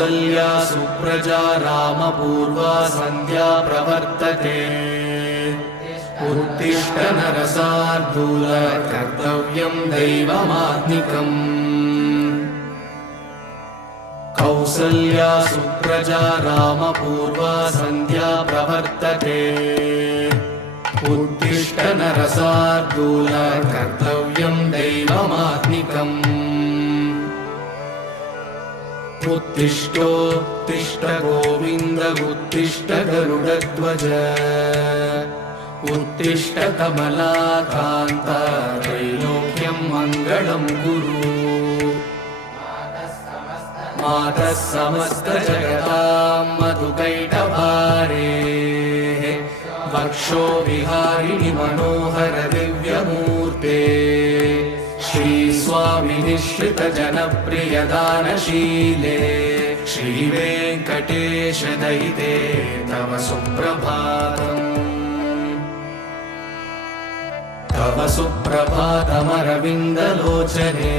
कौसल्या सुप्रजा रामपूर्वा सन्ध्या प्रवर्तते उत्तिष्ठ नरशार्दूल कर्तव्यं दैवमात्मिकम् कौसल्या सुप्रजा रामपूर्वा सन्ध्या प्रवर्तते उत्तिष्ठ नरशार्दूल कर्तव्यं दैवमात्मिकम् उत्तिष्ठोत्तिष्ठ गोविन्द उत्तिष्ठ गरुडध्वज उत्तिष्ठ कमलाकान्त त्रैलोक्यं मङ्गलं कुरु मातः समस्तजगतां मधुकैटभारेः वक्षो विहारिणि मनोहर दिव्यमूर्ते श्रीस्वामि निःश्रित जनप्रिय दानशीले श्रीवेङ्कटेश दयिते तव सुप्रभातम् तव सुप्रभातमरविन्दलोचने।